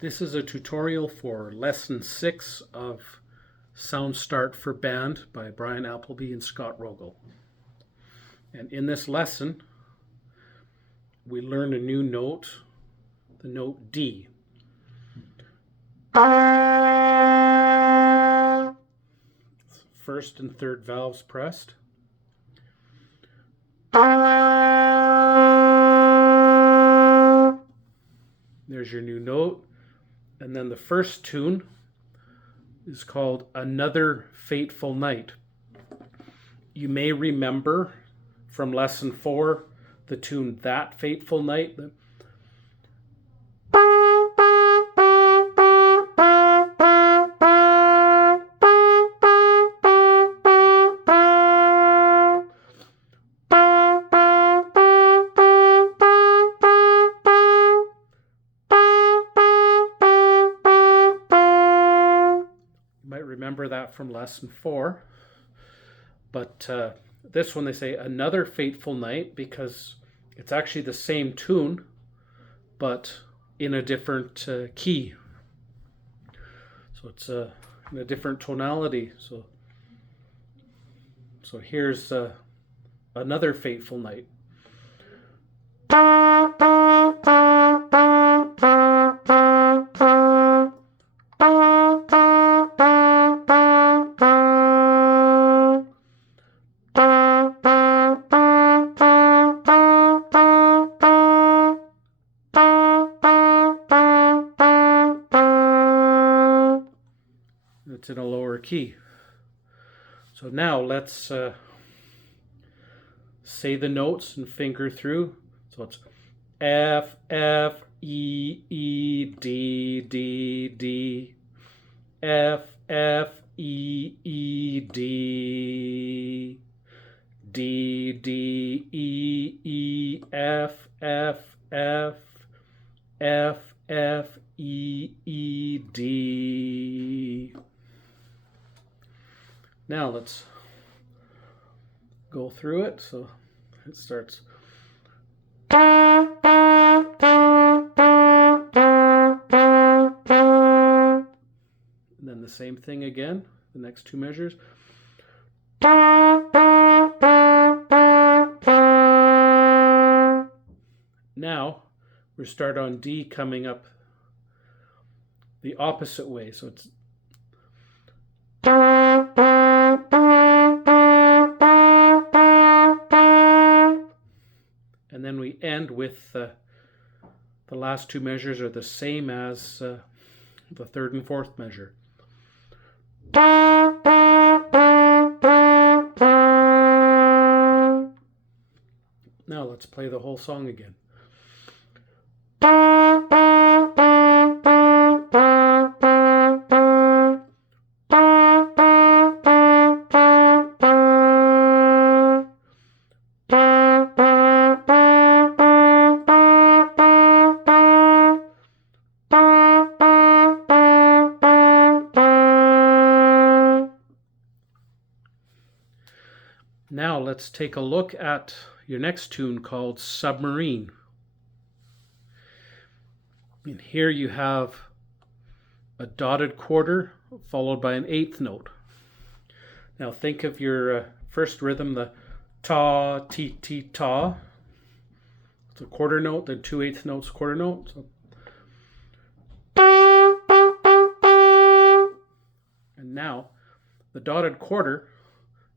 This is a tutorial for Lesson 6 of SoundStart for Band by Brian Appleby and Scott Rogal. And in this lesson, we learn a new note, the note D. First and third valves pressed. There's your new note. And then the first tune is called Another Fateful Night. You may remember from lesson 4 the tune That Fateful Night. Remember that from lesson 4, but this one they say Another Fateful Night because it's actually the same tune but in a different key, so it's in a different tonality. So here's Another Fateful Night. It's in a lower key. So now let's say the notes and finger through. So it's F, F, E, E, D, D, D, F, F, E, E, D, D, D, E, E, F, F, F, F, F, E, E, D. Now let's go through it. So it starts. And then the same thing again, the next two measures. Now we start on D coming up the opposite way. So it's and then we end with the last two measures are the same as the third and fourth measure. Now let's play the whole song again. Now let's take a look at your next tune called Submarine. And here you have a dotted quarter followed by an eighth note. Now think of your first rhythm, the ta, ti, ti, ta. It's a quarter note, then 2/8 notes, quarter note. And now the dotted quarter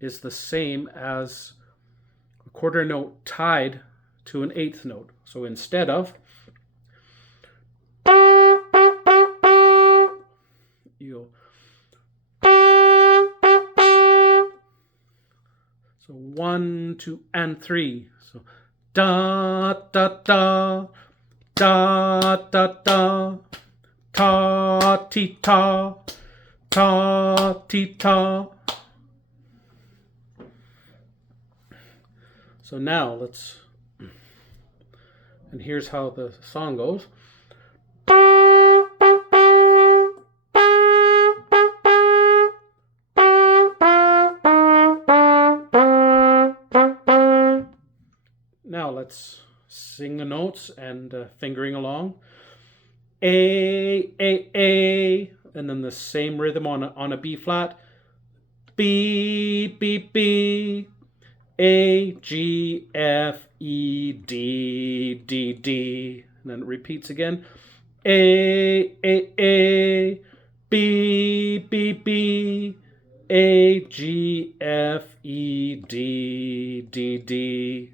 is the same as a quarter note tied to an eighth note. So instead of you go, so 1, 2, and 3. So da da da da da da ta ti ta ta ti ta. So now let's, and here's how the song goes. Now let's sing the notes and fingering along. A, and then the same rhythm on a B flat. B, B, B, A, G, F, E, D, D, D. And then it repeats again. A, B, B, B, A, G, F, E, D, D, D.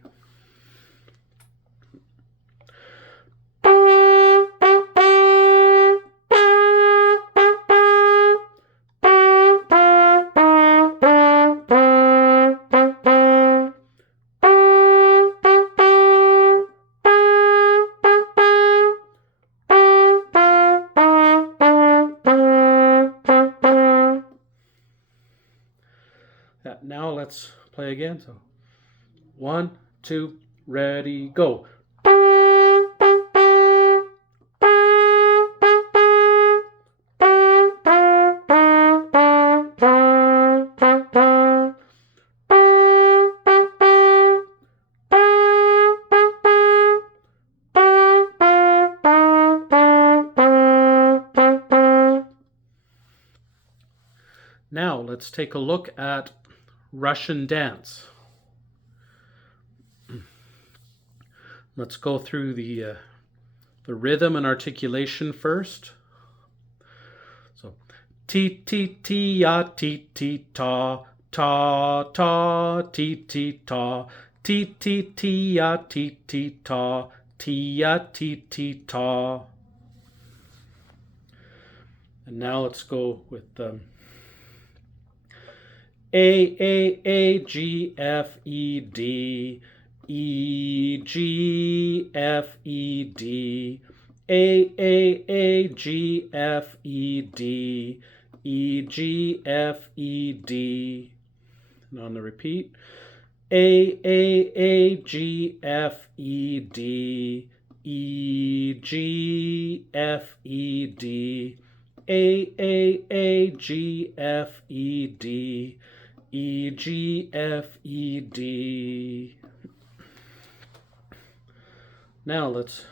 Now let's play again. So 1, 2, ready, go. Now let's take a look at Russian dance. Let's go through the rhythm and articulation first. So ti ti ti ya ti ti ta ta ta ti ti ta ti ti ti ya ti ti ta ti ya ti ti ta. And now let's go with A, G, F, E, D, E, G, F, E, D, A, G, F, E, D, E, G, F, E, D. And on the repeat, A, G, F, E, D, E, G, F, E, D, A, G, F, E, D, E, G, F, E, D. Now let's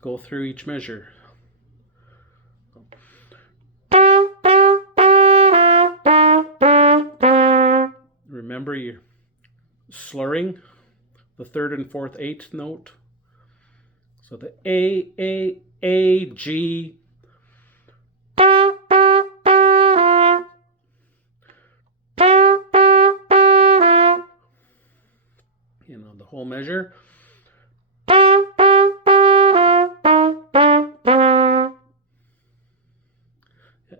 go through each measure. Remember, you're slurring the third and fourth eighth note. So the A, G, the whole measure.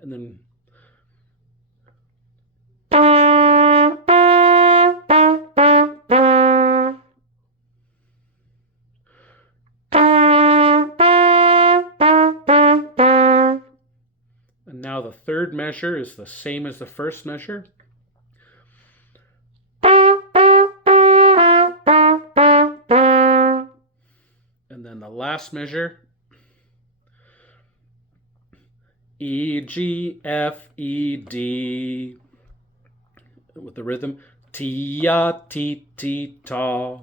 And then now the third measure is the same as the first measure. And then the last measure, E, G, F, E, D, with the rhythm, Ti, ya, ti, ti, ta.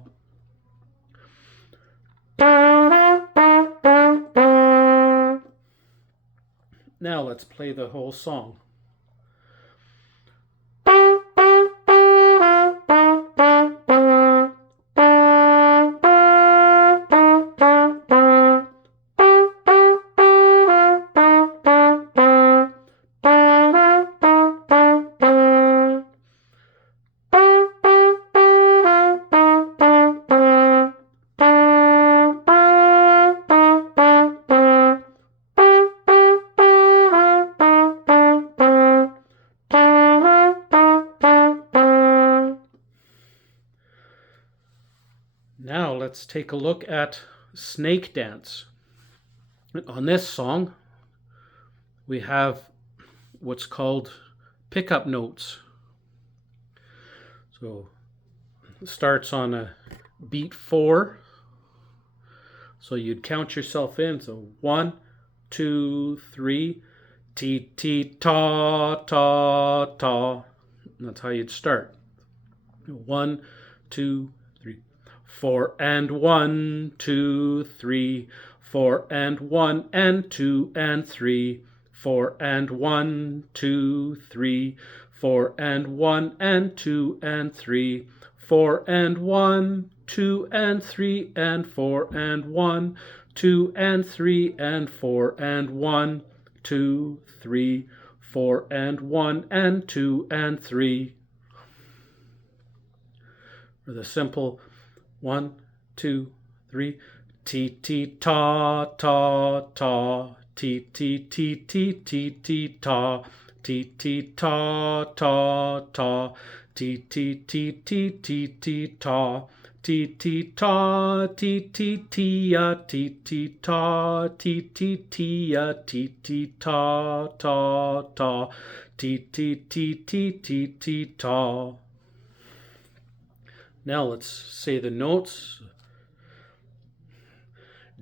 Now let's play the whole song. Now let's take a look at snake dance. On this song, we have what's called pickup notes. So it starts on a beat 4. So you'd count yourself in. So 1, 2, 3, ti, ti, ta, ta, ta. And that's how you'd start. 1, 2, 3, 4 and 1, 2, 3, 4 and 1 and 2 and 3, 4 and 1, 2, 3, 4 and 1 and 2 and 3, 4 and 1, 2 and 3 and 4 and 1, 2 and 3 and 4 and 1, 2, 3, 4 and 1 and 2 and 3. For the simple 1, 2, 3, ti ti ta ta ta, ti ti ti ti ti ti ta, ti ti ta ta ta, ti ti ti ti ti ti ta, ti ti ta ti ti ti ya, ti ti ta ti ti ti ya, ti ti ta ta ta, ti ti ti ti ti ti ta. Now let's say the notes.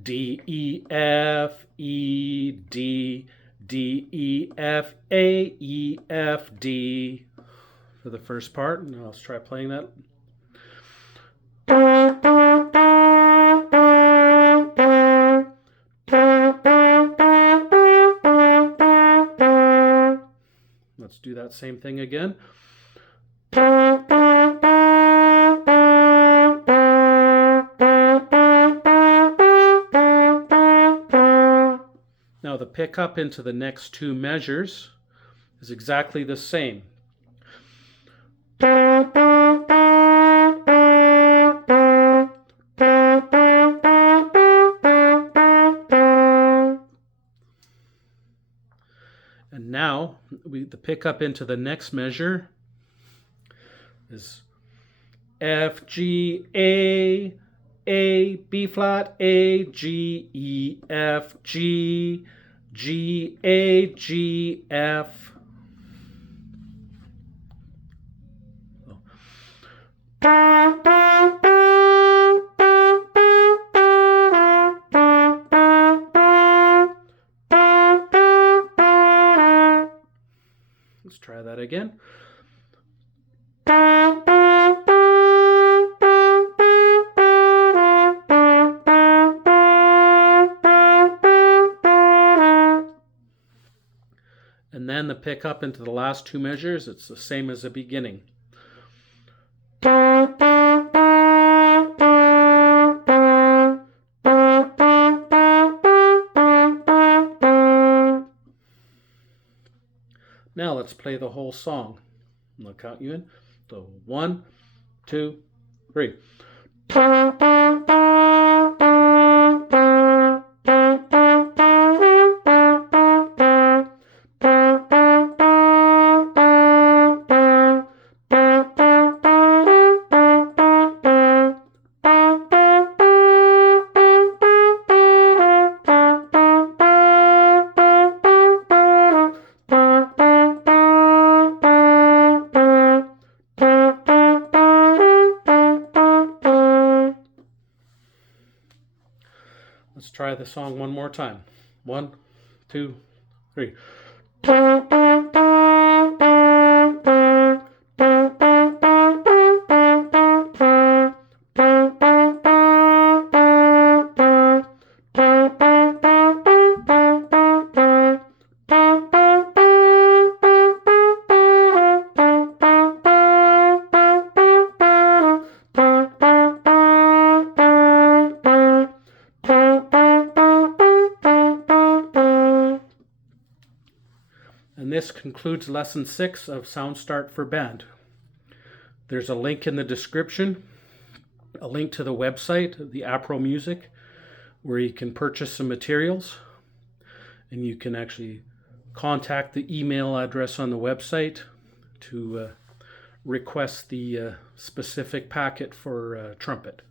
D, E, F, E, D, D, E, F, A, E, F, D. For the first part, and let's try playing that. Let's do that same thing again. Now the pickup into the next two measures is exactly the same. And now the pickup into the next measure is F, G, A, B flat, A, G, E, F, G, G, A, G, F. Let's try that again. And then the pickup into the last two measures, it's the same as the beginning. Now let's play the whole song. I'll count you in. So 1, 2, 3. Let's try the song one more time. 1, 2, 3. And this concludes Lesson 6 of SoundStart for Band. There's a link in the description, a link to the website, the Apro Music, where you can purchase some materials. And you can actually contact the email address on the website to request the specific packet for Trumpet.